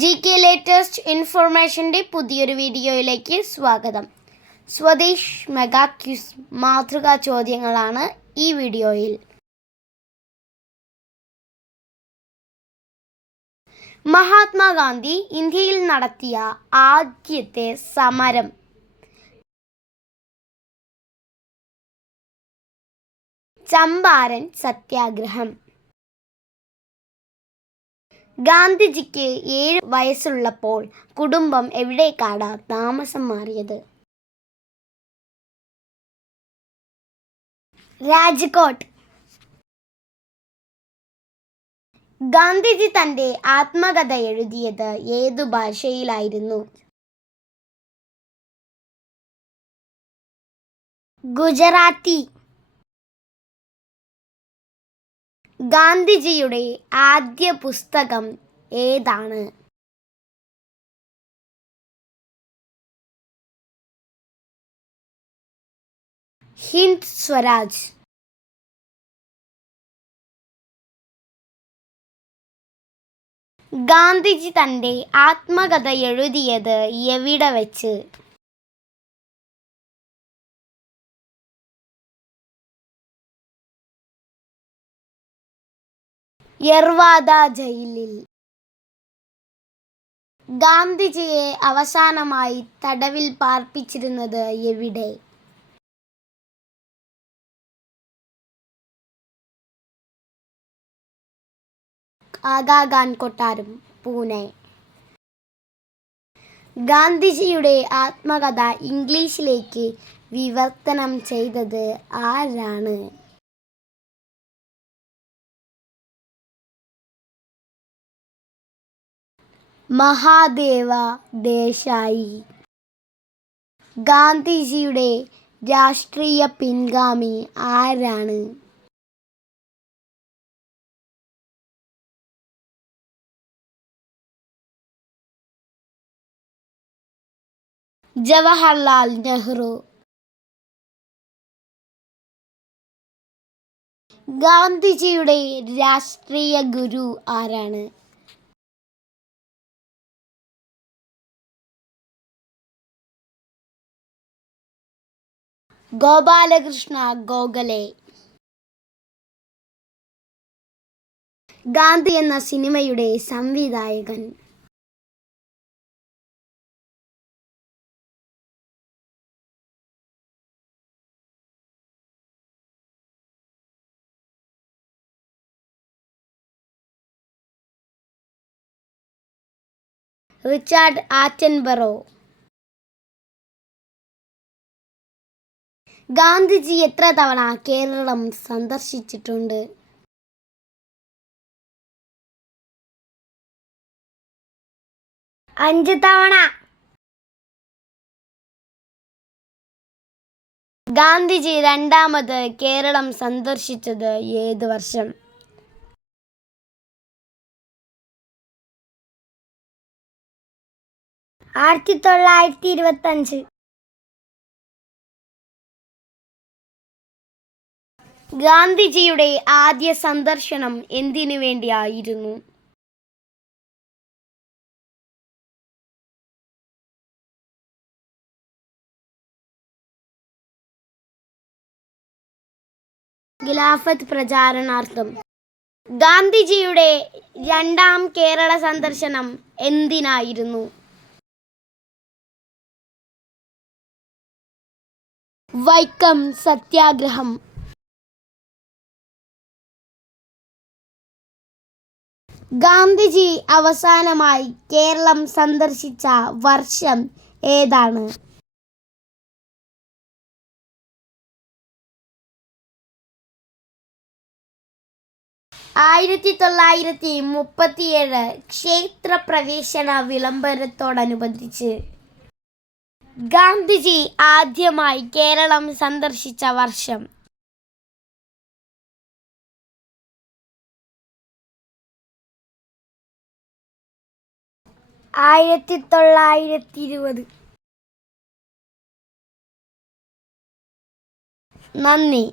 GK latest ഇൻഫർമേഷൻ്റെ പുതിയൊരു വീഡിയോയിലേക്ക് സ്വാഗതം. സ്വദേശ് മെഗാ ക്വിസ് മാതൃകാ ചോദ്യങ്ങളാണ് ഈ വീഡിയോയിൽ. മഹാത്മാഗാന്ധി ഇന്ത്യയിൽ നടത്തിയ ആദ്യത്തെ സമരം? ചമ്പാരൻ സത്യാഗ്രഹം. ഗാന്ധിജിക്ക് 7 വയസ്സുള്ളപ്പോൾ കുടുംബം എവിടേക്കാണ് താമസം മാറിയത്? രാജ്കോട്ട്. ഗാന്ധിജി തൻ്റെ ആത്മകഥ എഴുതിയത് ഏതു ഭാഷയിലായിരുന്നു? ഗുജറാത്തി. ഗാന്ധിജിയുടെ ആദ്യ പുസ്തകം ഏതാണ്? ഹിന്ദ് സ്വരാജ്. ഗാന്ധിജി തൻ്റെ ആത്മകഥ എഴുതിയത് എവിടെ വെച്ച്? യർവാദ ജയിലിൽ. ഗാന്ധിജിയെ അവസാനമായി തടവിൽ പാർപ്പിച്ചിരുന്നത് എവിടെ? ആഗാഖാൻ കൊട്ടാരം, പൂനെ. ഗാന്ധിജിയുടെ ആത്മകഥ ഇംഗ്ലീഷിലേക്ക് വിവർത്തനം ചെയ്തത് ആരാണ്? മഹാദേവ ദേശായി. ഗാന്ധിജിയുടെ രാഷ്ട്രീയ പിൻഗാമി ആരാണ്? ജവഹർലാൽ നെഹ്റു. ഗാന്ധിജിയുടെ രാഷ്ട്രീയ ഗുരു ആരാണ്? ഗോപാലകൃഷ്ണ ഗോഖലെ. ഗാന്ധി എന്ന സിനിമയുടെ സംവിധായകൻ? Richard Attenborough. ഗാന്ധിജി എത്ര തവണ കേരളം സന്ദർശിച്ചിട്ടുണ്ട്? അഞ്ച് തവണ. ഗാന്ധിജി രണ്ടാമത് കേരളം സന്ദർശിച്ചത് ഏത് വർഷം? 1925. ഗാന്ധിജിയുടെ ആദ്യ സന്ദർശനം എന്തിനു വേണ്ടിയായിരുന്നു? ഖിലാഫത്ത് പ്രചാരണാർത്ഥം. ഗാന്ധിജിയുടെ രണ്ടാം കേരള സന്ദർശനം എന്തിനായിരുന്നു? വൈക്കം സത്യാഗ്രഹം. ഗാന്ധിജി അവസാനമായി കേരളം സന്ദർശിച്ച വർഷം ഏതാണ്? 1937 ക്ഷേത്രപ്രവേശന വിളംബരത്തോടനുബന്ധിച്ച്. ഗാന്ധിജി ആദ്യമായി കേരളം സന്ദർശിച്ച വർഷം? 1920. നന്ദി.